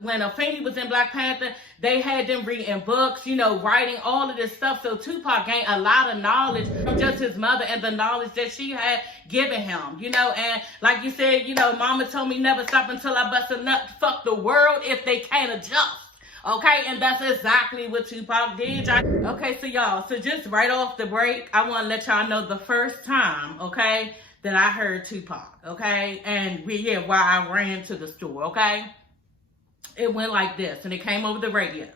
When Afeni was in Black Panther, they had them reading books, you know, writing all of this stuff. So Tupac gained a lot of knowledge from just his mother and the knowledge that she had given him, you know. And like you said, you know, mama told me never stop until I bust a nut. Fuck the world if they can't adjust. Okay, and that's exactly what Tupac did. Okay, so y'all, so just right off the break, I want to let y'all know the first time, okay, that I heard Tupac, okay? And why I ran to the store, okay? It went like this, and it came over the radio.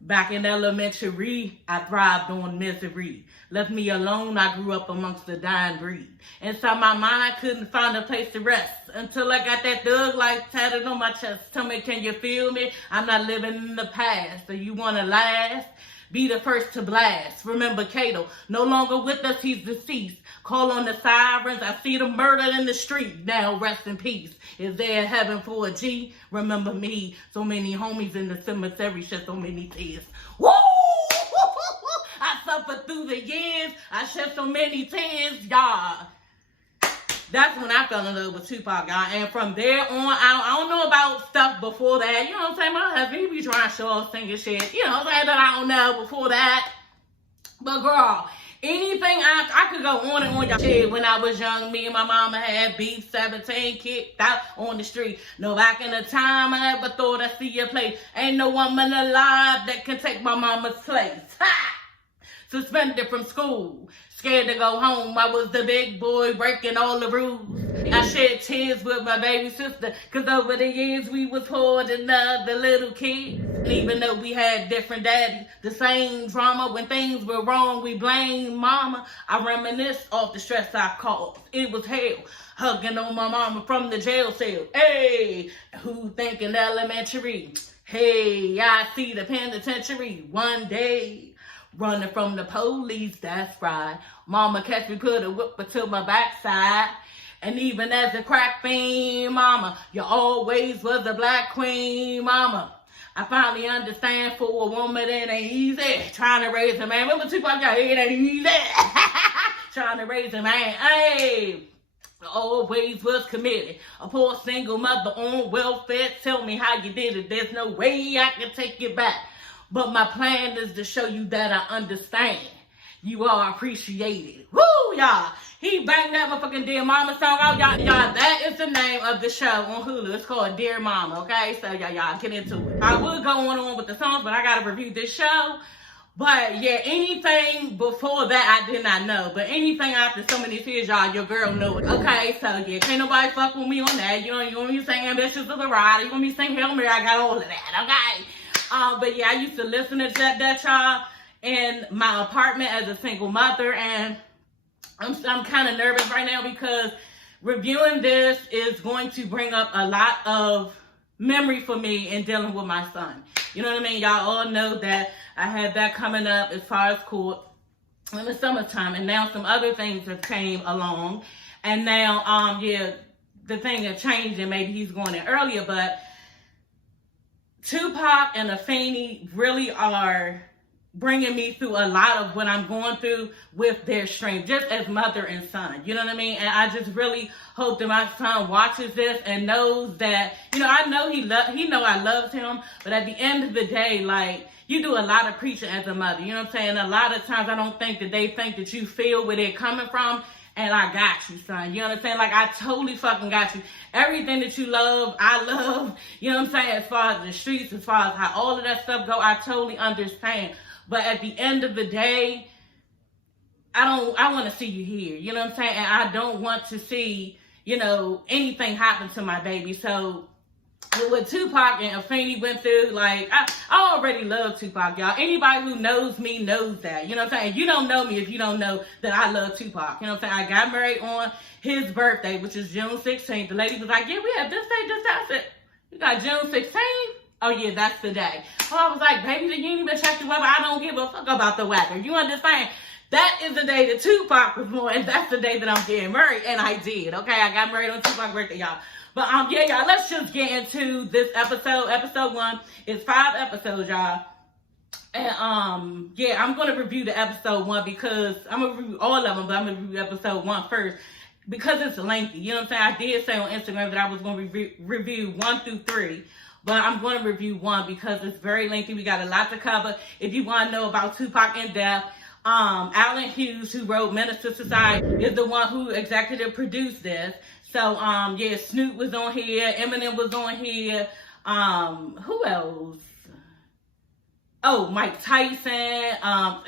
Back in elementary, I thrived on misery. Left me alone, I grew up amongst the dying breed. Inside my mind, I couldn't find a place to rest. Until I got that thug life tatted on my chest. Tell me, can you feel me? I'm not living in the past. Do you want to last? Be the first to blast. Remember Cato, no longer with us, he's deceased. Call on the sirens, I see the murder in the street. Now rest in peace. Is there heaven for a G? Remember me, so many homies in the cemetery shed so many tears. Woo! I suffered through the years, I shed so many tears, y'all. That's when I fell in love with Tupac, y'all. And from there on, I don't know about stuff before that. You know what I'm saying? My husband, he be trying to show off singing shit. You know what I'm saying? That I don't know before that. But girl, anything I could go on and on, y'all. Shit, when I was young, me and my mama had beef, 17, kicked out on the street. No, back in the time, I never thought I'd see your place. Ain't no woman alive that can take my mama's place. Ha! Suspended from school, scared to go home. I was the big boy breaking all the rules. I shed tears with my baby sister, cause over the years we was poor than other little kids. And even though we had different daddies, the same drama. When things were wrong, we blamed mama. I reminisce off the stress I caused. It was hell, hugging on my mama from the jail cell. Hey, who thinking elementary? Hey, I see the penitentiary one day. Running from the police, that's right. Mama catch me, put a whip to my backside. And even as a crack fiend, mama, you always was a black queen, mama. I finally understand for a woman it ain't easy. Trying to raise a man. Remember Tupac, it ain't easy. Trying to raise a man. Hey, always was committed. A poor single mother on welfare. Tell me how you did it. There's no way I can take it back. But my plan is to show you that I understand. You are appreciated. Woo, y'all. He banged that motherfucking Dear Mama song out. Y'all, that is the name of the show on Hulu. It's called Dear Mama, okay? So, y'all get into it. I will go on with the songs, but I got to review this show. But, yeah, anything before that, I did not know. But anything after so many tears, y'all, your girl know it. Okay, so, yeah, can't nobody fuck with me on that. You know, you want me to sing Ambitious of the Ride. You want me to sing Hail Mary. I got all of that, okay? But yeah, I used to listen to that y'all in my apartment as a single mother, and I'm kind of nervous right now because reviewing this is going to bring up a lot of memory for me in dealing with my son. You know what I mean? Y'all all know that I had that coming up as far as court in the summertime, and now some other things have came along, and now the thing that changed, and maybe he's going in earlier, but Tupac and Afeni really are bringing me through a lot of what I'm going through with their strength, just as mother and son. You know what I mean? And I just really hope that my son watches this and knows that, you know, I know he know I loved him, but at the end of the day, like, you do a lot of preaching as a mother. You know what I'm saying? A lot of times I don't think that they think that you feel where they're coming from. And I got you, son. You know what I'm saying? Like, I totally fucking got you. Everything that you love, I love. You know what I'm saying? As far as the streets, as far as how all of that stuff go, I totally understand. But at the end of the day, I want to see you here. You know what I'm saying? And I don't want to see, you know, anything happen to my baby. So what Tupac and Afeni went through, like, I already love Tupac, y'all. Anybody who knows me knows that. You know what I'm saying? You don't know me if you don't know that I love Tupac. You know what I'm saying? I got married on his birthday, which is June 16th. The lady was like, yeah, we have this day, this day. I said, you got June 16th? Oh, yeah, that's the day. So I was like, baby, you ain't even check the weather. I don't give a fuck about the weather. You understand? That is the day that Tupac was born, and that's the day that I'm getting married, and I did, okay? I got married on Tupac's birthday, y'all. But, yeah, y'all, let's just get into this episode. Episode 1 is 5 episodes, y'all. And, yeah, I'm going to review the episode 1 because I'm going to review all of them, but I'm going to review episode 1 first because it's lengthy. You know what I'm saying? I did say on Instagram that I was going to review 1 through 3. but I'm going to review one because it's very lengthy. We got a lot to cover. If you want to know about Tupac in depth, Alan Hughes, who wrote Menace to Society, is the one who executive produced this. So, yeah, Snoop was on here, Eminem was on here, who else? Oh, Mike Tyson,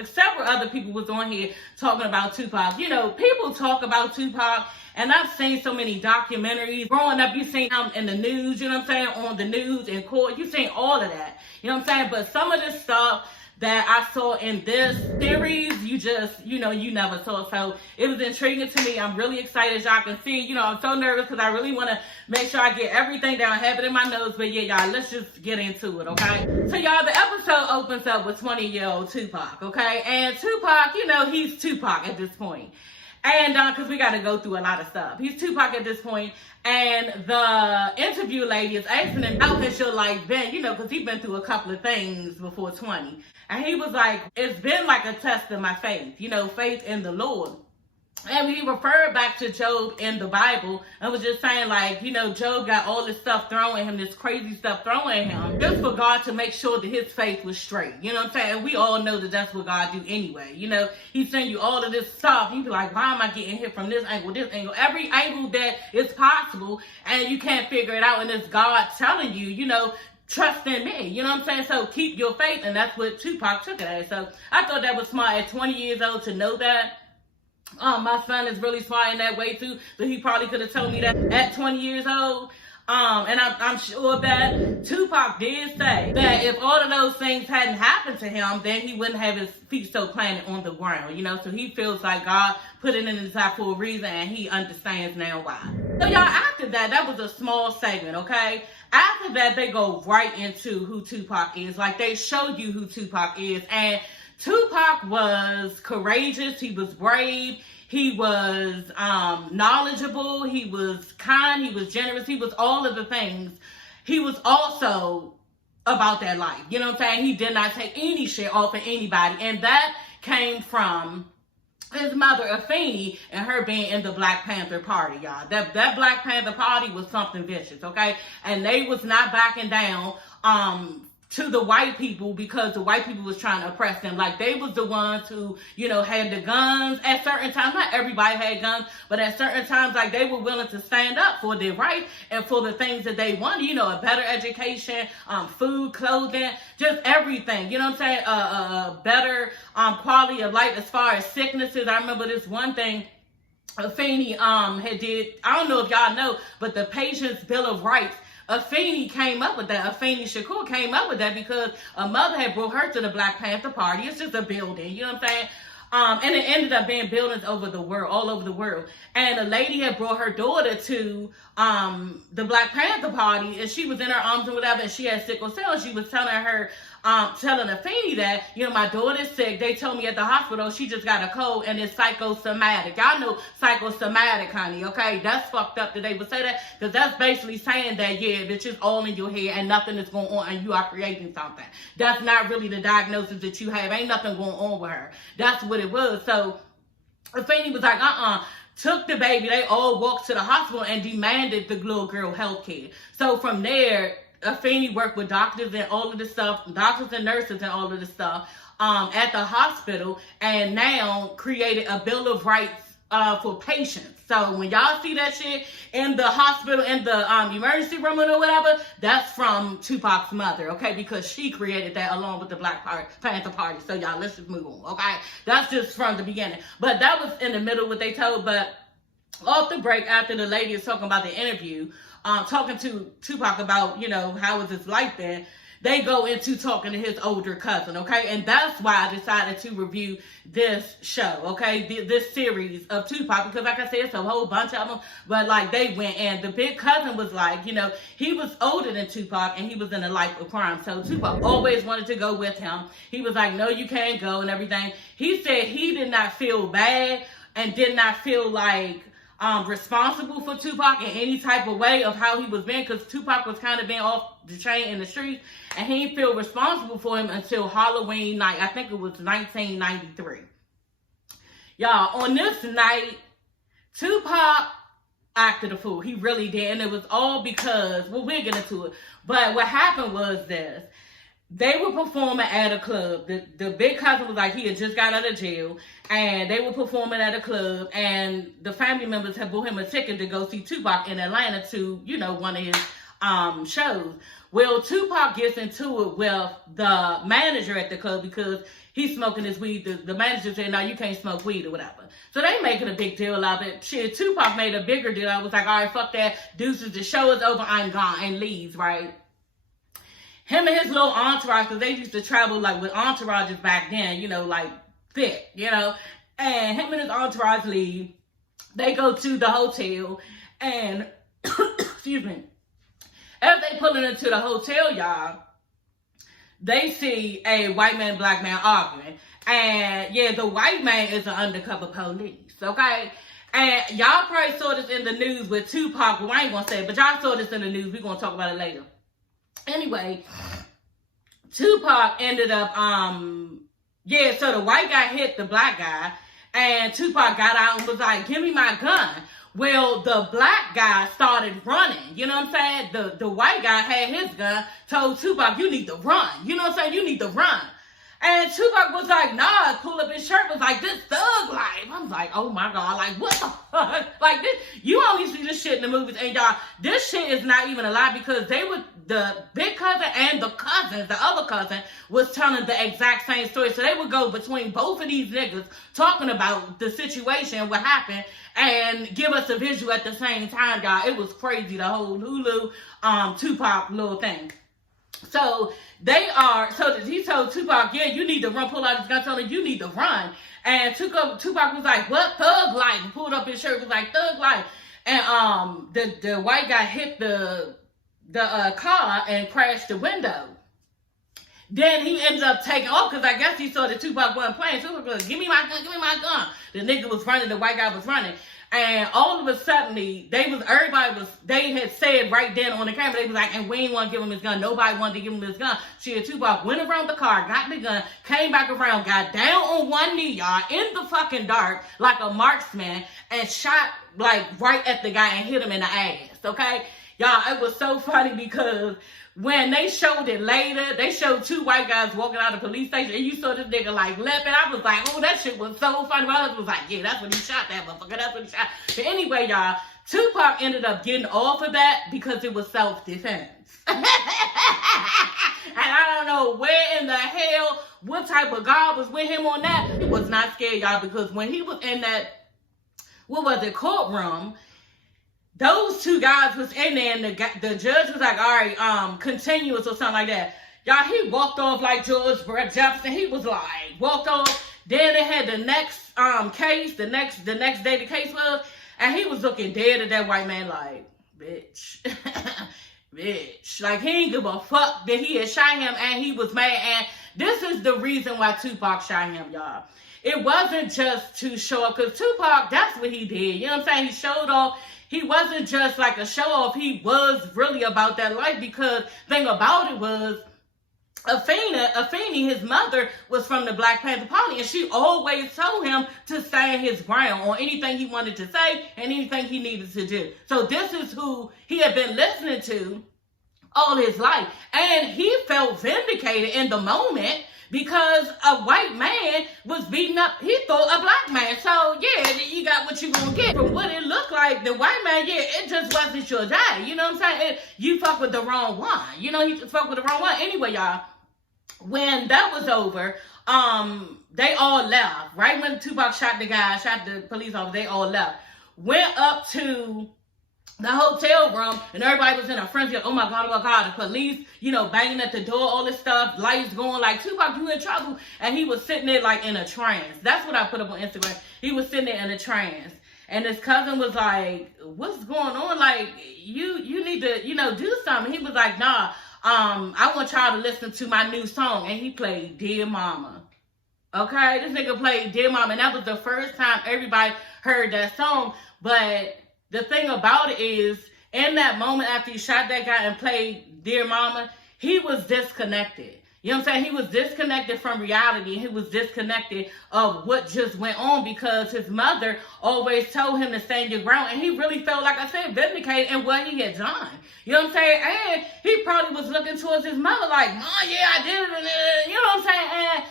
several other people was on here talking about Tupac. You know, people talk about Tupac, and I've seen so many documentaries. Growing up, you seen him in the news, you know what I'm saying, on the news, in court, you seen all of that, you know what I'm saying, but some of this stuff that I saw in this series, you never saw. So it was intriguing to me. I'm really excited, as y'all can see. You know, I'm so nervous because I really want to make sure I get everything down, have it in my notes. But yeah, y'all, let's just get into it, okay? So y'all, the episode opens up with 20-year-old Tupac, okay? And Tupac, you know, he's Tupac at this point. And because we got to go through a lot of stuff. He's Tupac at this point. And the interview lady is asking him, how has your life been? You know, because he's been through a couple of things before 20. And he was like, it's been like a test of my faith, you know, faith in the Lord. And he referred back to Job in the Bible and was just saying, like, you know, Job got all this stuff thrown at him, this crazy stuff thrown at him, just for God to make sure that his faith was straight. You know what I'm saying? And we all know that that's what God do anyway. You know, he send you all of this stuff. You be like, why am I getting hit from this angle, every angle that is possible, and you can't figure it out. And it's God telling you, you know, trust in me, you know what I'm saying? So keep your faith, and that's what Tupac took it as. So I thought that was smart at 20 years old to know that. My son is really smart in that way too, but he probably could have told me that at 20 years old. And I'm sure that Tupac did say that if all of those things hadn't happened to him, then he wouldn't have his feet so planted on the ground, you know? So he feels like God put it in his life for a reason, and he understands now why. So y'all, after that was a small segment, okay? After that, they go right into who Tupac is. Like, they show you who Tupac is. And Tupac was courageous. He was brave. He was knowledgeable. He was kind. He was generous. He was all of the things. He was also about that life. You know what I'm saying? He did not take any shit off of anybody. And that came from his mother, Afeni, and her being in the Black Panther Party, y'all. That Black Panther Party was something vicious, okay? And they was not backing down to the white people because the white people was trying to oppress them. Like, they was the ones who, you know, had the guns at certain times. Not everybody had guns, but at certain times, like, they were willing to stand up for their rights and for the things that they wanted. You know, a better education, food, clothing, just everything. You know what I'm saying? A better quality of life as far as sicknesses. I remember this one thing Afeni had did. I don't know if y'all know, but the Patient's Bill of Rights, Afeni came up with that. Afeni Shakur came up with that because a mother had brought her to the Black Panther Party. It's just a building, you know what I'm saying? And it ended up being buildings over the world, all over the world. And a lady had brought her daughter to the Black Panther Party, and she was in her arms and whatever, and she had sickle cell, and she was telling her, telling Afeni that, you know, my daughter's sick. They told me at the hospital she just got a cold and it's psychosomatic. Y'all know psychosomatic, honey, okay? That's fucked up that they would say that, because that's basically saying that, yeah, it's just all in your head and nothing is going on and you are creating something. That's not really the diagnosis that you have. Ain't nothing going on with her. That's what it was. So Afeni was like, took the baby. They all walked to the hospital and demanded the little girl health care. So from there, Afeni worked with doctors and all of this stuff, doctors and nurses and all of this stuff at the hospital, and now created a Bill of Rights for patients. So when y'all see that shit in the hospital, in the emergency room or whatever, that's from Tupac's mother, okay? Because she created that along with the Black Panther Party. So y'all, let's just move on, okay? That's just from the beginning. But that was in the middle what they told. But off the break, after the lady is talking about the interview, talking to Tupac about, you know, how was his life then, they go into talking to his older cousin, okay? And that's why I decided to review this show, okay? This series of Tupac, because like I said, it's a whole bunch of them, but like they went, and the big cousin was like, you know, he was older than Tupac and he was in a life of crime. So Tupac always wanted to go with him. He was like, no, you can't go and everything. He said he did not feel bad and did not feel like responsible for Tupac in any type of way of how he was being, because Tupac was kind of being off the chain in the streets, and he didn't feel responsible for him until Halloween night. I think it was 1993. Y'all, on this night, Tupac acted a fool. He really did. And it was all because, well, we'll get into it. But what happened was this. They were performing at a club. The big cousin was like, he had just got out of jail. And they were performing at a club. And the family members had bought him a ticket to go see Tupac in Atlanta to, one of his shows. Well, Tupac gets into it with the manager at the club because he's smoking his weed. The manager said, no, you can't smoke weed or whatever. So they making a big deal out of it. Shit, Tupac made a bigger deal. I was like, all right, fuck that. Deuces, the show is over. I'm gone. And leaves, right? Him and his little entourage, because they used to travel like with entourages back then, like thick, And him and his entourage leave. They go to the hotel and, excuse me, as they pulling into the hotel, y'all, they see a white man, black man arguing. And yeah, the white man is an undercover police, okay? And y'all probably saw this in the news with Tupac. Well, I ain't gonna say it, but y'all saw this in the news. We're gonna talk about it later. Anyway, Tupac ended up, so the white guy hit the black guy, and Tupac got out and was like, give me my gun. Well, the black guy started running, you know what I'm saying? The white guy had his gun, told Tupac, you need to run, you know what I'm saying? You need to run. And Tupac was like, nah, pull up his shirt, was like, this thug life. I'm like, oh my God, like, what the fuck? Like, this, you only see this shit in the movies, and y'all, this shit is not even a lie because they were, the big cousin and the cousins, the other cousin, was telling the exact same story. So they would go between both of these niggas talking about the situation, what happened, and give us a visual at the same time, y'all. It was crazy, the whole Hulu, Tupac little thing. So he told Tupac, yeah, you need to run, pull out his gun, told him, you need to run. And Tupac was like, what, thug life? And pulled up his shirt, was like, thug life. And the white guy hit the car and crashed the window. Then he ended up taking off because I guess he saw that Tupac wasn't playing. Tupac was like, give me my gun. The nigga was running, the white guy was running. And all of a sudden, they had said right then on the camera, they was like, and we ain't want to give him his gun. Nobody wanted to give him his gun. Tupac went around the car, got the gun, came back around, got down on one knee, y'all, in the fucking dark, like a marksman, and shot, like, right at the guy and hit him in the ass, okay? Y'all, it was so funny because when they showed it later, they showed two white guys walking out of the police station, and you saw this nigga like left, and I was like, oh, that shit was so funny. My husband was like, yeah, that's when he shot that motherfucker. That's when he shot. But anyway, y'all, Tupac ended up getting off of that because it was self-defense. And I don't know where in the hell, what type of God was with him on that. He was not scared, y'all, because when he was in that, courtroom, those two guys was in there, and the judge was like, all right, continuous or something like that. Y'all, he walked off like George Jefferson. He was like, walked off. Then they had the next case, the next day the case was, and he was looking dead at that white man like, bitch. Bitch. Like, he ain't give a fuck that he had shot him, and he was mad. And this is the reason why Tupac shot him, y'all. It wasn't just to show up, because Tupac, that's what he did. You know what I'm saying? He showed off. He wasn't just like a show-off. He was really about that life, because the thing about it was, Afeni, his mother, was from the Black Panther Party, and she always told him to stand his ground on anything he wanted to say and anything he needed to do. So this is who he had been listening to all his life. And he felt vindicated in the moment because a white man was beating up, he thought, a black man. So, yeah, you got what you gonna get. From what it looked like, the white man, yeah, it just wasn't your day. You know what I'm saying? You fuck with the wrong one. You know, he fuck with the wrong one. Anyway, y'all, when that was over, they all left. Right when Tupac shot the police officer, they all left. Went up to the hotel room, and everybody was in a frenzy. Like, oh my God, the police, banging at the door, all this stuff, lights going, like, Tupac, you in trouble. And he was sitting there like in a trance. That's what I put up on Instagram. He was sitting there in a trance. And his cousin was like, what's going on? Like, you need to, do something. He was like, nah, I want y'all to listen to my new song. And he played Dear Mama. Okay, this nigga played Dear Mama. And that was the first time everybody heard that song. But the thing about it is, in that moment after he shot that guy and played Dear Mama, he was disconnected. You know what I'm saying? He was disconnected from reality. He was disconnected of what just went on because his mother always told him to stand your ground. And he really felt, like I said, vindicated in what he had done. You know what I'm saying? And he probably was looking towards his mother like, oh, yeah, I did it. You know what I'm saying? And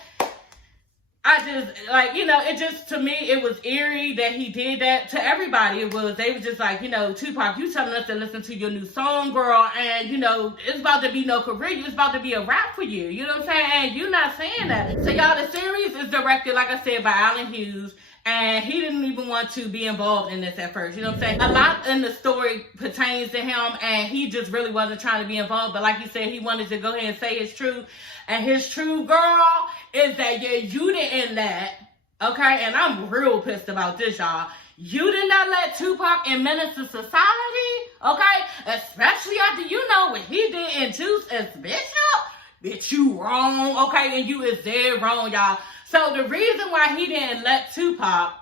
I just, like, you know, it just, to me, it was eerie that he did that. To everybody, they were just like, you know, Tupac, you telling us to listen to your new song, girl, and, you know, it's about to be no career. It's about to be a rap for you. You know what I'm saying? And you're not saying that. So, y'all, the series is directed, like I said, by Allen Hughes. And he didn't even want to be involved in this at first. You know what I'm saying? A lot in the story pertains to him, and he just really wasn't trying to be involved. But like he said, he wanted to go ahead and say his truth. And his truth, girl, is that, yeah, you didn't let, okay? And I'm real pissed about this, y'all. You did not let Tupac in Menace to Society, okay? Especially after, you know, what he did in Juice as Bishop. Bitch, you wrong, okay? And you is dead wrong, y'all. So the reason why he didn't let Tupac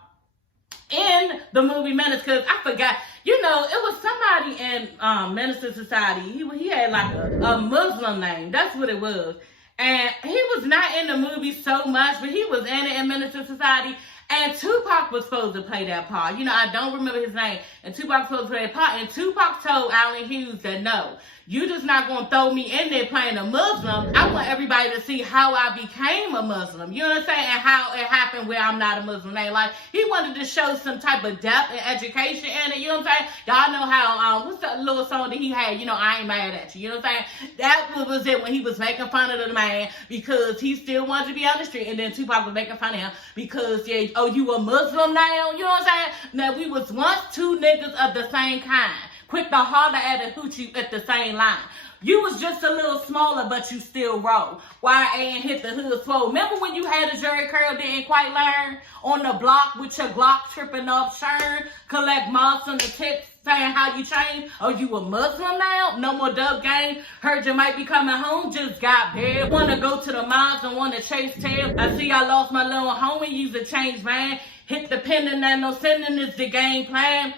in the movie Menace, because I forgot, you know, it was somebody in Menace to Society. He had like a Muslim name. That's what it was. And he was not in the movie so much, but he was in it in Menace to Society. And Tupac was supposed to play that part. You know, I don't remember his name. And Tupac was supposed to play that part. And Tupac told Allen Hughes that, no, you just not going to throw me in there playing a Muslim. I want everybody to see how I became a Muslim. You know what I'm saying? And how it happened where I'm not a Muslim. Like, he wanted to show some type of depth and education in it. You know what I'm saying? Y'all know how, what's that little song that he had? You know, I Ain't Mad At You. You know what I'm saying? That was it when he was making fun of the man because he still wanted to be on the street. And then Tupac was making fun of him because, yeah, oh, you a Muslim now? You know what I'm saying? Now, we was once two niggas of the same kind. Quick to holler at a hoochie at the same line. You was just a little smaller, but you still roll. Why ain't hit the hood slow? Remember when you had a Jerry curl, didn't quite learn? On the block with your Glock tripping off churn, collect moths on the tips, saying how you change. Oh, you a Muslim now? No more dub game. Heard you might be coming home, just got bad. Wanna go to the mosque and wanna chase tail. I see I lost my little homie, use a change man. Hit the pendant and no sending is the game plan.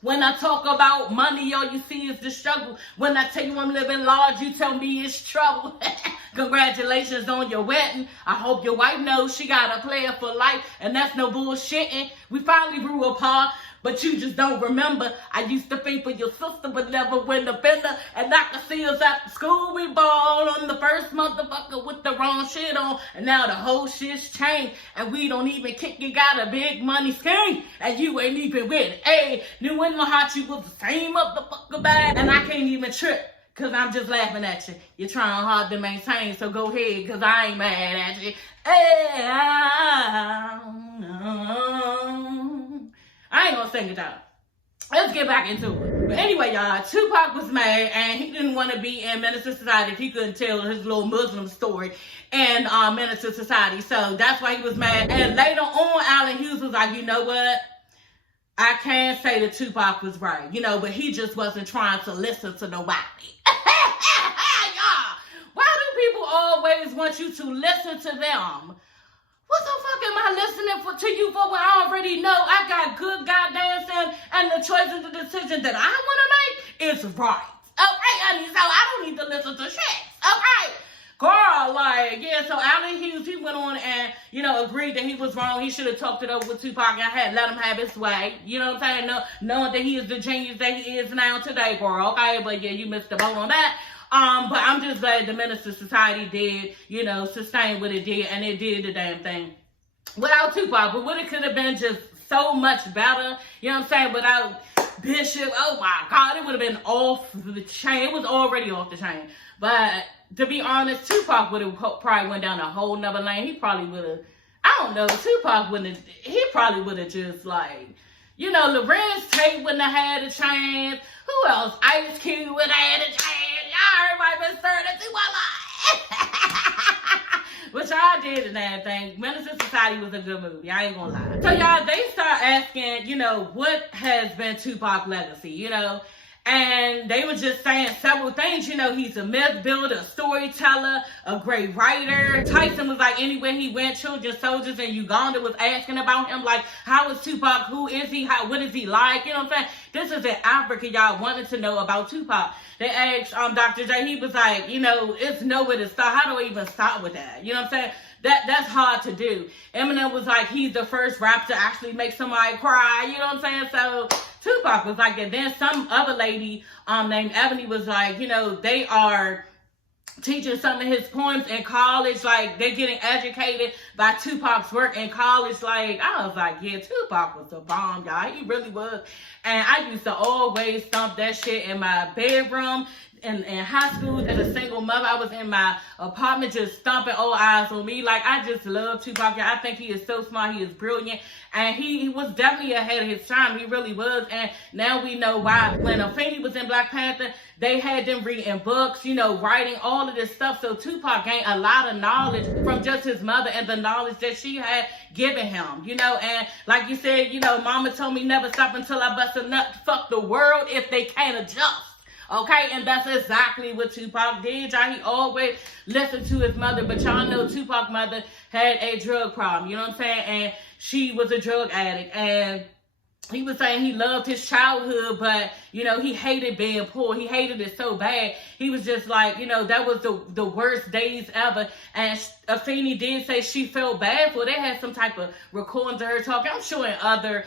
When I talk about money, all you see is the struggle. When I tell you I'm living large, you tell me it's trouble. Congratulations on your wedding. I hope your wife knows she got a player for life, and that's no bullshitting. We finally grew apart, but you just don't remember. I used to think for your sister, but never win the bender. And I can see us at the school we ball on the first motherfucker with the wrong shit on. And now the whole shit's changed. And we don't even kick you, got a big money scheme. And you ain't even with it. Hey, knew in my heart you was the same motherfucker bad. And I can't even trip. Cause I'm just laughing at you. You're trying hard to maintain, so go ahead, cause I ain't mad at you. Hey, I ain't gonna sing it out. Let's get back into it. But anyway, y'all, Tupac was mad and he didn't want to be in Menace to Society if he couldn't tell his little Muslim story in Menace to Society. So that's why he was mad. And later on, Allen Hughes was like, you know what? I can't say that Tupac was right, you know, but he just wasn't trying to listen to nobody. Y'all, why do people always want you to listen to them? What the fuck am I listening to you for when I already know I got good goddamn sense and the choice and the decision that I want to make is right? Okay, honey, so I don't need to listen to shit. Okay? Girl, like, yeah, so Allen Hughes, he went on and, you know, agreed that he was wrong. He should have talked it over with Tupac and had let him have his way. You know what I'm saying? No, knowing that he is the genius that he is now today, girl. Okay, but yeah, you missed the boat on that. But I'm just glad the Menace to Society did, you know, sustain what it did, and it did the damn thing. Without Tupac, but what it could have been just so much better, you know what I'm saying, without Bishop, oh my God, it would have been off the chain. It was already off the chain. But to be honest, Tupac would have probably went down a whole nother lane. He probably would have, I don't know, Tupac wouldn't have, he probably would have just like, you know, Lorenz Tate wouldn't have had a chance. Who else? Ice Cube would have had a chance. Y'all heard my been stirred into my life. Which I did and everything. Menace to Society was a good movie. I ain't gonna lie. So y'all, they start asking, you know, what has been Tupac's legacy, you know? And they were just saying several things. You know, he's a myth builder, a storyteller, a great writer. Tyson was like, anywhere he went, children soldiers in Uganda was asking about him. Like, how is Tupac? Who is he? What is he like? You know what I'm saying? This is in Africa, y'all wanted to know about Tupac. they asked Dr. J, he was like, you know, it's nowhere to start. How do I even start with that? You know what I'm saying? That's hard to do. Eminem was like, he's the first rapper to actually make somebody cry. You know what I'm saying? So Tupac was like that. Then some other lady named Afeni was like, you know, they are teaching some of his poems in college. Like, they're getting educated by Tupac's work in college. Like, I was like, yeah, Tupac was a bomb, y'all. He really was. And I used to always stomp that shit in my bedroom. In high school, as a single mother, I was in my apartment just stomping old eyes on me. Like, I just love Tupac. I think he is so smart. He is brilliant. And he was definitely ahead of his time. He really was. And now we know why. When Afeni was in Black Panther, they had them reading books, you know, writing all of this stuff. So Tupac gained a lot of knowledge from just his mother and the knowledge that she had given him, you know. And like you said, you know, mama told me never stop until I bust a nut. Fuck the world if they can't adjust. Okay, and that's exactly what Tupac did, y'all. He always listened to his mother, but y'all know Tupac's mother had a drug problem, you know what I'm saying? And she was a drug addict, and he was saying he loved his childhood, but, you know, he hated being poor. He hated it so bad. He was just like, you know, that was the worst days ever. And Afeni did say she felt bad for it. They had some type of recordings of her talking, I'm sure in other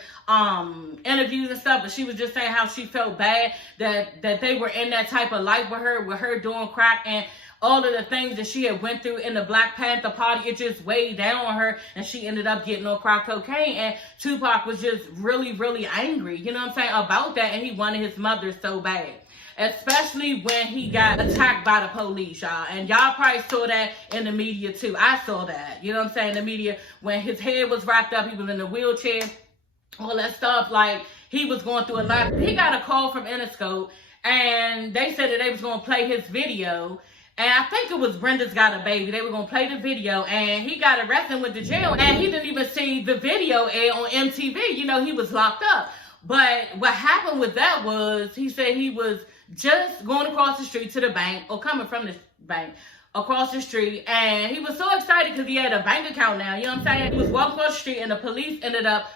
interviews and stuff, but she was just saying how she felt bad that they were in that type of life with her doing crack, and all of the things that she had went through in the Black Panther Party, it just weighed down on her, and she ended up getting on crack cocaine. And Tupac was just really, really angry, you know what I'm saying, about that, and he wanted his mother so bad. Especially when he got attacked by the police, y'all. And y'all probably saw that in the media too. I saw that, you know what I'm saying, in the media, when his head was wrapped up, he was in a wheelchair, all that stuff. Like, he was going through a lot. He got a call from Interscope, and they said that they was going to play his video. And I think it was Brenda's Got a Baby. They were going to play the video, and he got arrested and went to jail. And he didn't even see the video air on MTV. You know, he was locked up. But what happened with that was, he said he was just going across the street to the bank, or coming from the bank, across the street. And he was so excited because he had a bank account now. You know what I'm saying? He was walking across the street, and the police ended up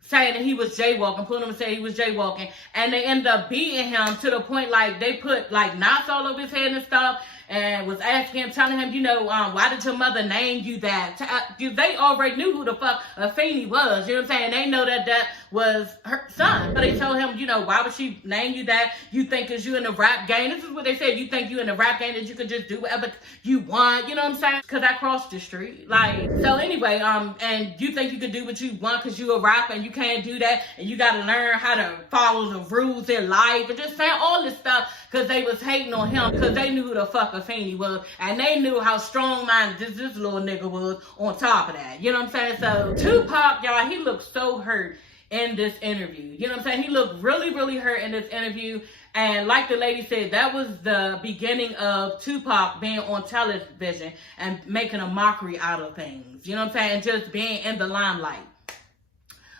saying that he was jaywalking, pulling him and saying he was jaywalking. And they ended up beating him to the point, like, they put, like, knots all over his head and stuff, and was asking him, telling him, you know, why did your mother name you that? They already knew who the fuck Afeni was, you know what I'm saying? They know that that was her son. But they told him, you know, why would she name you that? You think because you in the rap game. This is what they said. You think you in the rap game that you could just do whatever you want, you know what I'm saying? Because I crossed the street. Like, so anyway, and you think you could do what you want because you a rapper and you can't do that, and you got to learn how to follow the rules in life, and just saying all this stuff because they was hating on him, because they knew who the fuck Afeni was, and they knew how strong-minded this little nigga was on top of that, you know what I'm saying? So Tupac, y'all, he looked so hurt in this interview, you know what I'm saying? He looked really, really hurt in this interview. And like the lady said, that was the beginning of Tupac being on television and making a mockery out of things, you know what I'm saying? And just being in the limelight.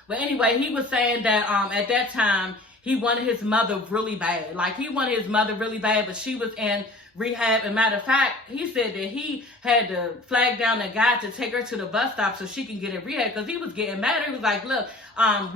But anyway, he was saying that at that time, he wanted his mother really bad. Like, he wanted his mother really bad, but she was in rehab. And matter of fact, he said that he had to flag down a guy to take her to the bus stop so she can get in rehab, because he was getting mad. He was like, look,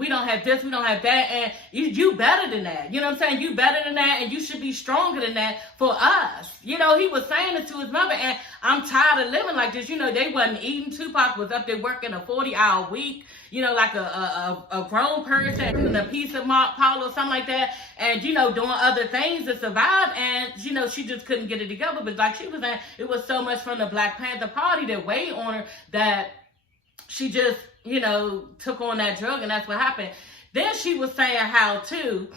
we don't have this, we don't have that, and you better than that. You know what I'm saying? You better than that, and you should be stronger than that for us. You know, he was saying it to his mother, and I'm tired of living like this. You know, they wasn't eating. Tupac was up there working a 40-hour week, you know, like a grown person in a piece of Paul or something like that, and, you know, doing other things to survive, and, you know, she just couldn't get it together. But like she was saying, it was so much from the Black Panther Party that weighed on her that she just, you know, took on that drug, and that's what happened. Then she was saying how, too,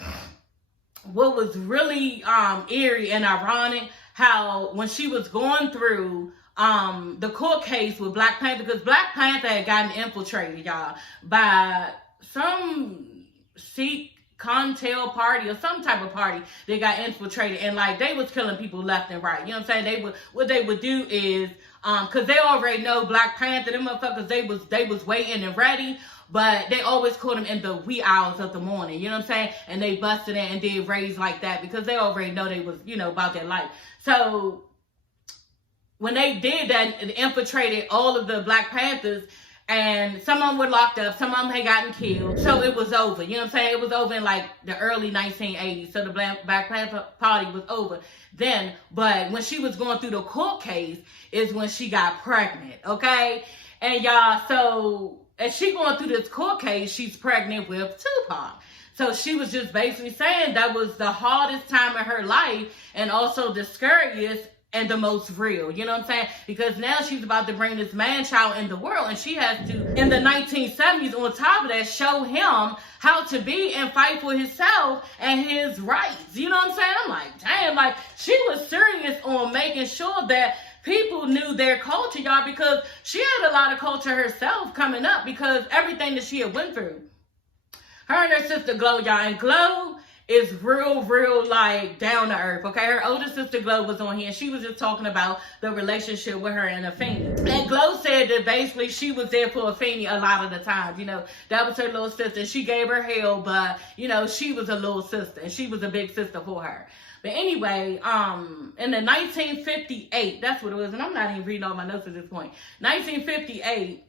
what was really eerie and ironic, how when she was going through the court case with Black Panther, because Black Panther had gotten infiltrated, y'all, by some Sikh Contel party or some type of party. They got infiltrated, and like they was killing people left and right. You know what I'm saying? What they would do is, cause they already know Black Panther, them motherfuckers, they was waiting and ready, but they always caught them in the wee hours of the morning. You know what I'm saying? And they busted in and did raids like that because they already know they was, you know, about their life. So when they did that, it infiltrated all of the Black Panthers, And some of them were locked up, some of them had gotten killed. So it was over. You know what I'm saying? It was over in like the early 1980s. So the Black Panther Party was over then. But when she was going through the court case is when she got pregnant, okay? And y'all, so as she going through this court case, she's pregnant with Tupac. So she was just basically saying that was the hardest time in her life and also the scariest and the most real, you know what I'm saying? Because now she's about to bring this man-child in the world, and she has to, in the 1970s, on top of that, show him how to be and fight for himself and his rights. You know what I'm saying? I'm like, damn, like, she was serious on making sure that people knew their culture, y'all, because she had a lot of culture herself coming up because everything that she had went through. Her and her sister Glow, y'all, and Glow is real, like, down to earth, okay? Her older sister, Glow, was on here, and she was just talking about the relationship with her and Afeni. And Glow said that basically she was there for Afeni a lot of the time, you know? That was her little sister. She gave her hell, but, you know, she was a little sister, and she was a big sister for her. But anyway, in the 1958, that's what it was, and I'm not even reading all my notes at this point. 1958,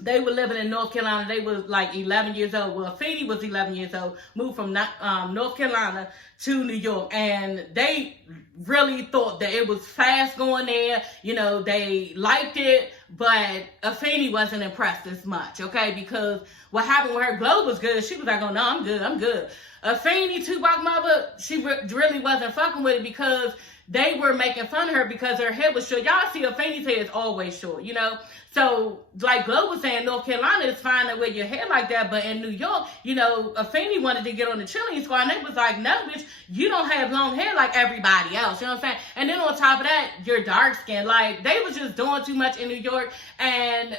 they were living in North Carolina. They was like 11 years old. Well, Afeni was 11 years old, moved from North Carolina to New York. And they really thought that it was fast going there. You know, they liked it, but Afeni wasn't impressed as much, okay? Because what happened with her, Glow was good. She was like, oh, no, I'm good. Afeni, Tupac mother, she really wasn't fucking with it because they were making fun of her because her head was short. Y'all see Afeni's hair is always short, you know? So, like Glow was saying, North Carolina is fine to wear your hair like that, but in New York, you know, Afeni wanted to get on the cheerleading squad, and they was like, no, bitch, you don't have long hair like everybody else, you know what I'm saying? And then on top of that, you're dark skinned. Like, they was just doing too much in New York, and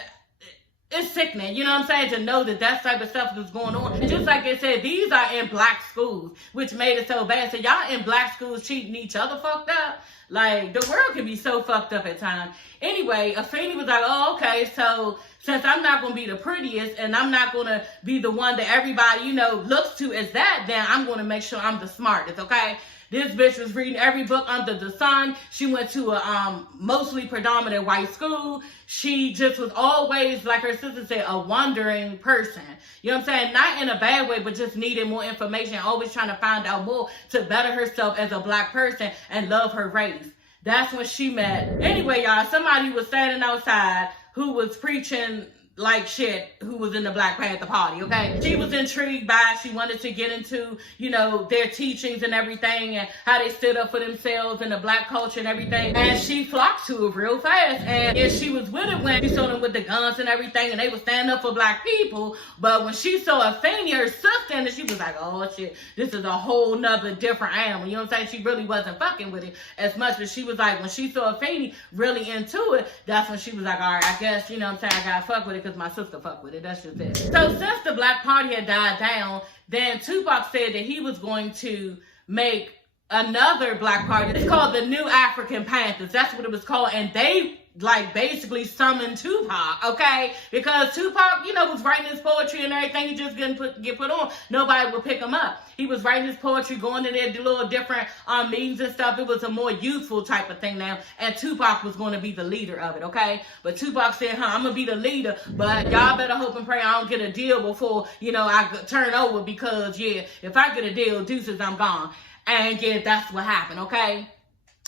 it's sickening, you know what I'm saying, to know that that type of stuff was going on. And just like it said, these are in black schools, which made it so bad. So y'all in black schools cheating each other fucked up. Like, the world can be so fucked up at times. Anyway, Afeni was like, oh, okay, so since I'm not going to be the prettiest and I'm not going to be the one that everybody, you know, looks to as that, then I'm going to make sure I'm the smartest, okay? This bitch was reading every book under the sun. She went to a mostly predominant white school. She just was always, like her sister said, a wandering person. You know what I'm saying? Not in a bad way, but just needed more information. Always trying to find out more to better herself as a black person and love her race. That's when she met. Anyway, y'all, somebody was standing outside who was preaching like shit, who was in the Black Panther Party, okay? She was intrigued by it. She wanted to get into, you know, their teachings and everything and how they stood up for themselves and the black culture and everything. And she flocked to it real fast. And yeah, she was with it when she saw them with the guns and everything and they were standing up for black people. But when she saw Afeni, her sister, and she was like, oh shit, this is a whole nother different animal. You know what I'm saying? She really wasn't fucking with it as much, but she was like, when she saw Afeni really into it, that's when she was like, all right, I guess, you know what I'm saying, I gotta fuck with it because my sister fucked with it. That's just it. So since the Black Party had died down, then Tupac said that he was going to make another black party. It's called the New African Panthers. That's what it was called. And they like basically summoned Tupac, okay? Because Tupac, you know, was writing his poetry and everything. He just didn't get put on. Nobody would pick him up. He was writing his poetry, going to their little different meetings and stuff. It was a more youthful type of thing now. And Tupac was going to be the leader of it, okay? But Tupac said, I'm going to be the leader, but y'all better hope and pray I don't get a deal before, you know, I turn over because, yeah, if I get a deal, deuces, I'm gone. And yeah, that's what happened, okay?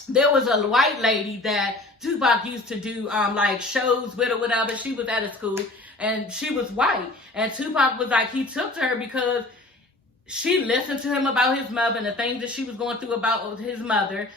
There was a white lady that Tupac used to do like shows with or whatever. She was at a school and she was white. And Tupac was like, he took to her because she listened to him about his mother and the things that she was going through about his mother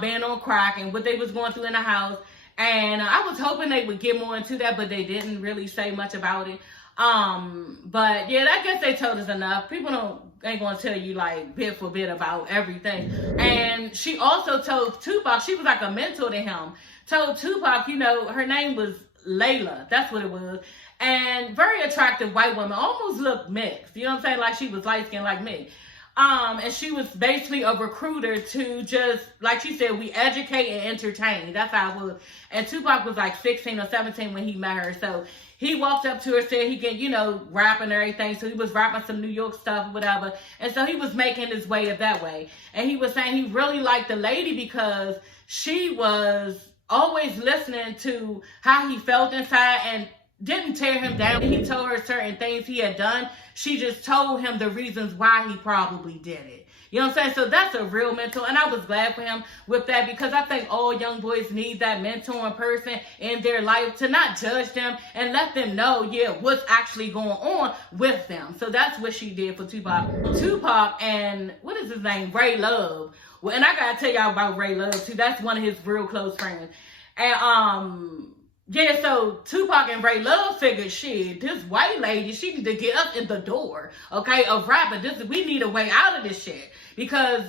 being on crack and what they was going through in the house. And I was hoping they would get more into that, but they didn't really say much about it. But yeah, I guess they told us enough. People ain't gonna tell you like bit for bit about everything. And she also told Tupac, she was like a mentor to him, told Tupac, you know, her name was Layla, that's what it was, and very attractive white woman, almost looked mixed, you know what I'm saying, like she was light skinned like me. And she was basically a recruiter to just, like she said, we educate and entertain. That's how it was. And Tupac was like 16 or 17 when he met her. So he walked up to her, said he can, you know, rap and everything. So he was rapping some New York stuff or whatever. And so he was making his way of that way. And he was saying he really liked the lady because she was always listening to how he felt inside and didn't tear him down. He told her certain things he had done. She just told him the reasons why he probably did it. You know what I'm saying? So that's a real mentor, and I was glad for him with that, because I think all young boys need that mentoring person in their life to not judge them and let them know, yeah, what's actually going on with them. So that's what she did for Tupac. Tupac and, what is his name? Ray Love. Well, and I gotta tell y'all about Ray Love too. That's one of his real close friends. And yeah, so Tupac and Ray Love figured, shit, this white lady, she need to get up in the door, okay, of rapping. We need a way out of this shit. Because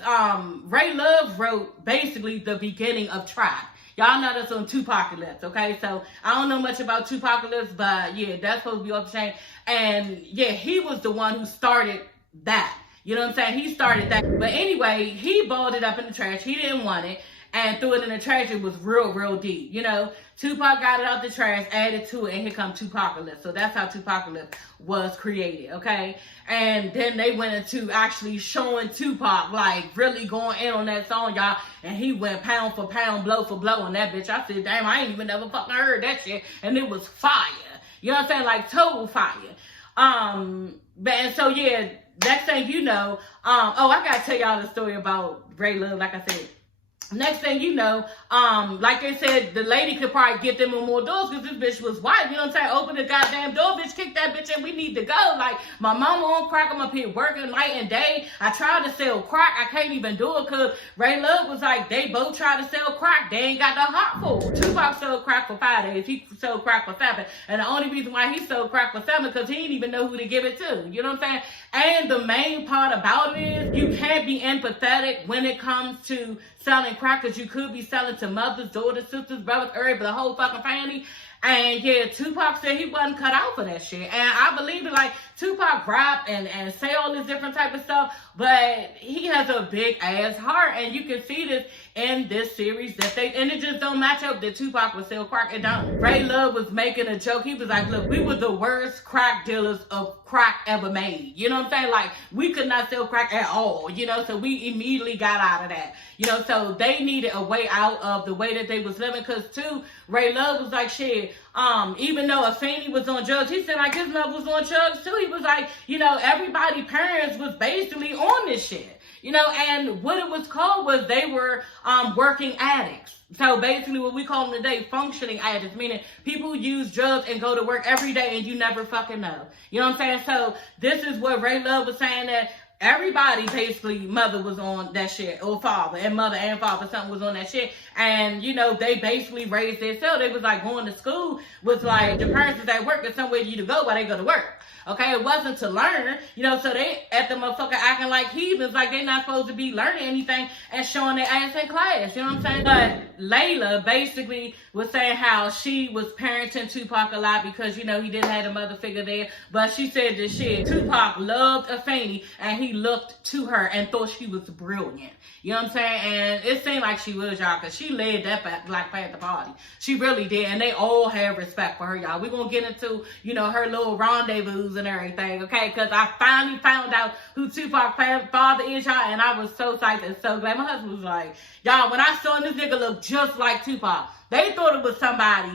Ray Love wrote basically the beginning of trap. Y'all know that's on Tupacalypse, okay? So I don't know much about Tupacalypse, but yeah, that's supposed to be off the chain. And yeah, he was the one who started that. You know what I'm saying? He started that. But anyway, he balled it up in the trash. He didn't want it. And threw it in the trash. It was real, real deep. You know, Tupac got it out the trash, added to it, and here comes Tupacalypse. So that's how Tupacalypse was created, okay? And then they went into actually showing Tupac, like, really going in on that song, y'all. And he went pound for pound, blow for blow on that bitch. I said, damn, I ain't even never fucking heard that shit. And it was fire. You know what I'm saying? Like, total fire. But, and so, yeah, next thing you know, oh, I gotta tell y'all the story about Ray Love, like I said. Next thing you know, like they said, the lady could probably get them in more doors because this bitch was white. You know what I'm saying? Open the goddamn door, bitch, kick that bitch in. We need to go. Like, my mama on crack. I'm up here working night and day. I tried to sell crack. I can't even do it because Ray Love was like, they both tried to sell crack. They ain't got no heart for it. Tupac sold crack for 5 days. He sold crack for 7. And the only reason why he sold crack for 7 because he didn't even know who to give it to. You know what I'm saying? And the main part about it is you can't be empathetic when it comes to selling crack, because you could be selling to mothers, daughters, sisters, brothers, everybody, the whole fucking family. And yeah, Tupac said he wasn't cut out for that shit. And I believe it. Like, Tupac rap and say all this different type of stuff, but he has a big ass heart. And you can see this in this series and it just don't match up that Tupac would sell crack. It don't. Ray Love was making a joke. He was like, look, we were the worst crack dealers of crack ever made. You know what I'm saying? Like, we could not sell crack at all, you know, so we immediately got out of that. You know, so they needed a way out of the way that they was living, because too, Ray Love was like, shit, even though Afeni was on drugs, he said like his mother was on drugs too. He was like, you know, everybody parents was basically on this shit. You know, and what it was called was they were working addicts. So basically what we call them today, functioning addicts, meaning people who use drugs and go to work every day and you never fucking know. You know what I'm saying? So this is what Ray Love was saying, that everybody basically, mother was on that shit, or father, and mother and father, something was on that shit. And, you know, they basically raised themselves. They was like, going to school was like, the parents was at work, there's somewhere for you to go while they go to work. Okay, it wasn't to learn, you know, so they at the motherfucker acting like heathens, like they not supposed to be learning anything and showing their ass in class, you know what I'm saying? But Layla basically was saying how she was parenting Tupac a lot because, you know, he didn't have a mother figure there. But she said this shit, Tupac loved Afeni and he looked to her and thought she was brilliant. You know what I'm saying? And it seemed like she was, y'all, because she led that Black Panther party. She really did. And they all have respect for her, y'all. We're going to get into, you know, her little rendezvous and everything, okay? Because I finally found out who Tupac's father is, y'all, and I was so psyched and so glad. My husband was like, y'all, when I saw this nigga look just like Tupac, they thought it was somebody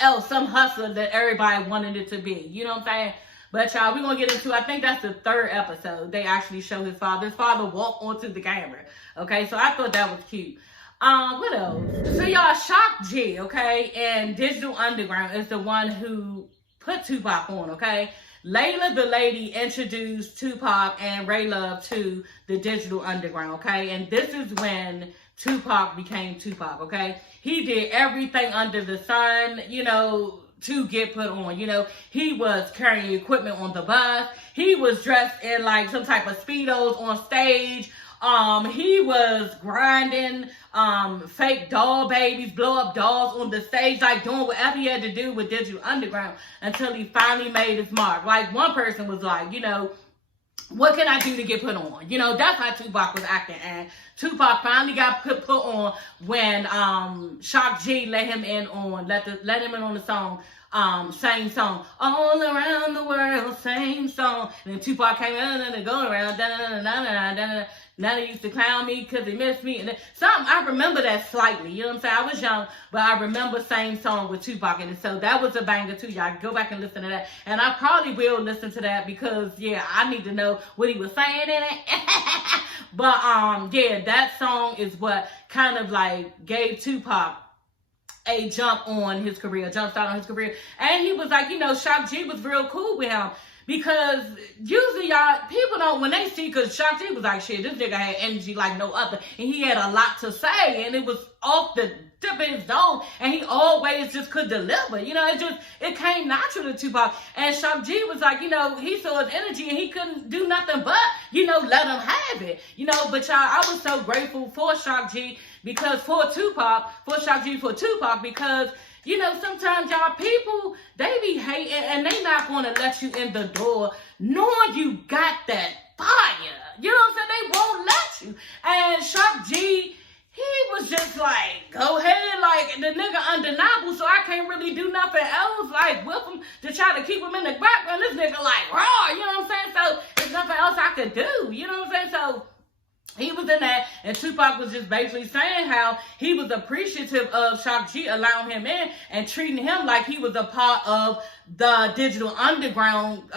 else, some hustler that everybody wanted it to be. You know what I'm saying? But y'all, we're going to get into, I think that's the 3rd episode. They actually show his father. His father walked onto the camera. Okay, so I thought that was cute. What else? So y'all, Shock G, okay, and Digital Underground is the one who put Tupac on, okay? Layla, the lady, introduced Tupac and Ray Love to the Digital Underground, okay? And this is when Tupac became Tupac, okay? He did everything under the sun, you know, to get put on. You know, he was carrying equipment on the bus. He was dressed in like some type of Speedos on stage. He was grinding fake doll babies, blow up dolls on the stage, like doing whatever he had to do with Digital Underground until he finally made his mark. Like, one person was like, you know, what can I do to get put on? You know, that's how Tupac was acting. And Tupac finally got put on when Shock G let him in on the song, same song, all around the world, same song. And then Tupac came in and going around, Now they used to clown me because they missed me. And something, I remember that slightly. You know what I'm saying? I was young, but I remember same song with Tupac in it. So that was a banger too. Y'all go back and listen to that. And I probably will listen to that because, yeah, I need to know what he was saying in it. But, yeah, that song is what kind of like gave Tupac a jump on his career, jump start on his career. And he was like, you know, Shock G was real cool with him. Because usually y'all, people don't, when they see, because Shock G was like, shit, this nigga had energy like no other. And he had a lot to say. And it was off the tip of his dome. And he always just could deliver. You know, it came natural to Tupac. And Shock G was like, you know, he saw his energy and he couldn't do nothing but, you know, let him have it. You know, but y'all, I was so grateful for Shock G because for Shock G for Tupac, because you know, sometimes y'all people, they be hating and they not going to let you in the door knowing you got that fire. You know what I'm saying? They won't let you. And Shock G, he was just like, go ahead, like the nigga undeniable, so I can't really do nothing else, like whip him to try to keep him in the background. This nigga like, raw, you know what I'm saying? So there's nothing else I could do, you know what I'm saying? So he was in that, and Tupac was just basically saying how he was appreciative of Shock G allowing him in and treating him like he was a part of the Digital Underground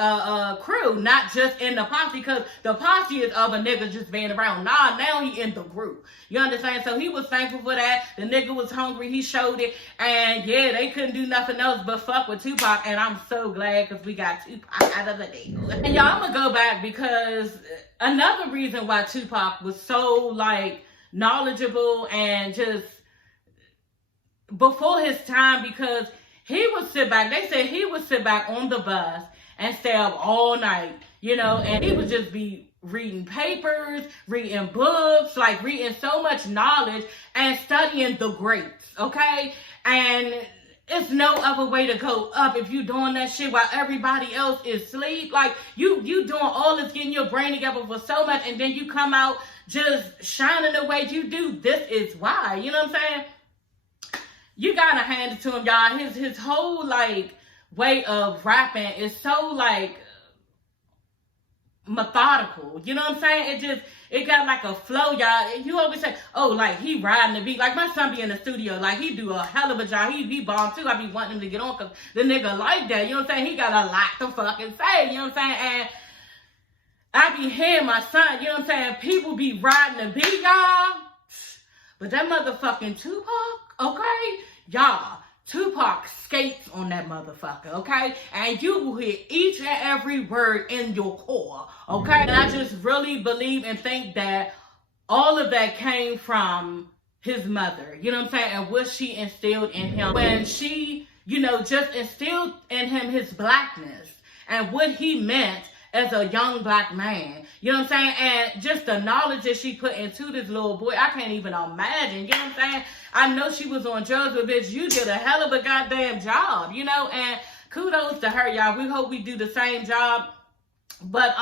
crew, not just in the posse, because the posse is of a nigga just being around. Nah, now he in the group. You understand? So he was thankful for that. The nigga was hungry. He showed it. And yeah, they couldn't do nothing else but fuck with Tupac. And I'm so glad because we got Tupac out of the deal. And y'all, I'm going to go back because another reason why Tupac was so like knowledgeable and just before his time, because he would sit back, they said he would sit back on the bus and stay up all night, you know, and he would just be reading papers, reading books, like reading so much knowledge and studying the greats, okay? And it's no other way to go up if you doing that shit while everybody else is asleep. Like, you doing all this, getting your brain together for so much, and then you come out just shining the way you do. This is why, you know what I'm saying? You gotta hand it to him, y'all. His whole, like, way of rapping is so, like, methodical. You know what I'm saying? It got, like, a flow, y'all. You always say, oh, like, he riding the beat. Like, my son be in the studio. Like, he do a hell of a job. He bomb, too. I be wanting him to get on because the nigga like that. You know what I'm saying? He got a lot to fucking say. You know what I'm saying? And I be hearing my son, you know what I'm saying? People be riding the beat, y'all. But that motherfucking Tupac, okay? Y'all, Tupac skates on that motherfucker, okay? And you will hear each and every word in your core, okay? And I just really believe and think that all of that came from his mother, you know what I'm saying? And what she instilled in him. When she, you know, just instilled in him his blackness and what he meant as a young black man, you know what I'm saying? And just the knowledge that she put into this little boy, I can't even imagine, you know what I'm saying? I know she was on drugs, but bitch, you did a hell of a goddamn job, you know? And kudos to her, y'all. We hope we do the same job. But,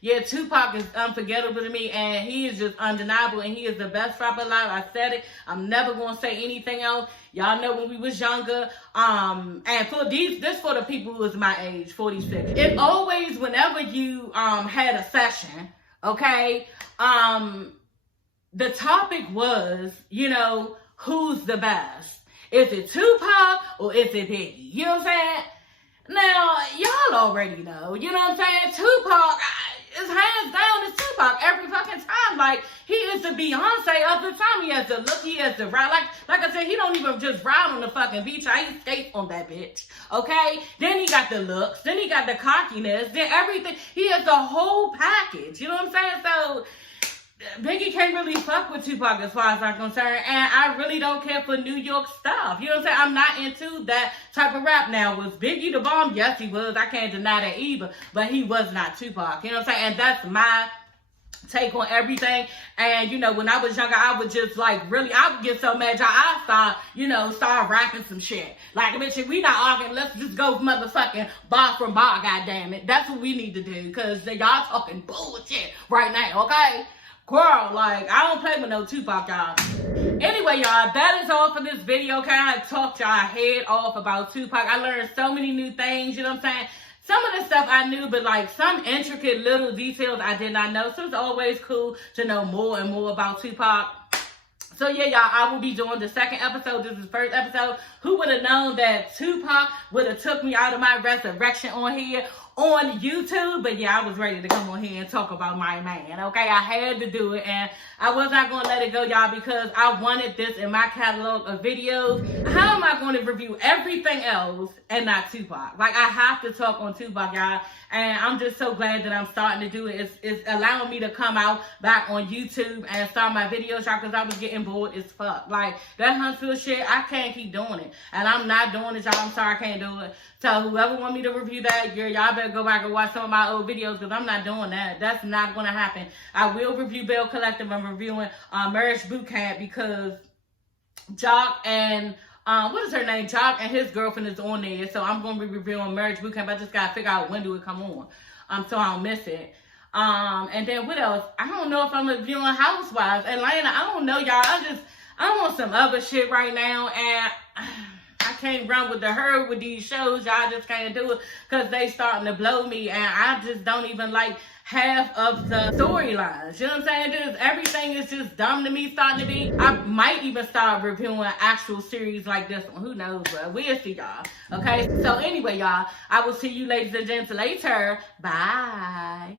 yeah, Tupac is unforgettable to me, and he is just undeniable, and he is the best rapper alive. I said it. I'm never going to say anything else. Y'all know when we was younger, and for this for the people who was my age, 46. It always, whenever you, had a session, okay, the topic was, you know, who's the best? Is it Tupac or is it Biggie? You know what I'm saying? Now, y'all already know, you know what I'm saying? Tupac is hands down is Tupac every fucking time. Like, he is the Beyonce of the time. He has the look, he has the ride. Like I said, he don't even just ride on the fucking beach. He skates on that bitch, okay? Then he got the looks. Then he got the cockiness. Then everything. He has the whole package, you know what I'm saying? So Biggie can't really fuck with Tupac as far as I'm concerned, and I really don't care for New York stuff. You know what I'm saying? I'm not into that type of rap now. Was Biggie the bomb? Yes, he was. I can't deny that either, but he was not Tupac. You know what I'm saying? And that's my take on everything. And, you know, when I was younger, I would just, like, really, I would get so mad. I start rapping some shit. Like, bitch, we not arguing. Let's just go motherfucking bar from bar, goddammit. That's what we need to do, because y'all talking bullshit right now, okay? Girl, like, I don't play with no Tupac, y'all. Anyway, y'all, that is all for this video. Okay, I talked y'all head off about Tupac. I learned so many new things, you know what I'm saying? some of the stuff I knew, but like some intricate little details I did not know. So it's always cool to know more and more about Tupac. So yeah, y'all, I will be doing the second episode. This is the first episode. Who would have known that Tupac would have took me out of my resurrection on here on YouTube? But yeah, I was ready to come on here and talk about my man, okay? I had to do it, and I was not going to let it go, y'all, because I wanted this in my catalog of videos. How am I going to review everything else and not Tupac? Like, I have to talk on Tupac, y'all, and I'm just so glad that I'm starting to do it. It's allowing me to come out back on YouTube and start my videos, y'all, because I was getting bored as fuck. Like, that Huntsville shit, I can't keep doing it, and I'm not doing it, y'all. I'm sorry I can't do it. So whoever want me to review that, y'all better go back and watch some of my old videos, because I'm not doing that. That's not going to happen. I will review Bell Collective. I'm reviewing Marriage Boot Camp, because Jock and what is her name? Jock and his girlfriend is on there. So I'm going to be reviewing Marriage Boot Camp. I just got to figure out when do it come on, so I don't miss it. And then what else? I don't know if I'm reviewing Housewives. Atlanta, I don't know, y'all. I want some other shit right now, and I can't run with the herd with these shows. Y'all just can't do it because they starting to blow me, and I just don't even like half of the storylines. You know what I'm saying? Everything is just dumb to me, starting to be. I might even start reviewing actual series like this one. Who knows, but we'll see, y'all. Okay? So anyway, y'all, I will see you ladies and gents later. Bye.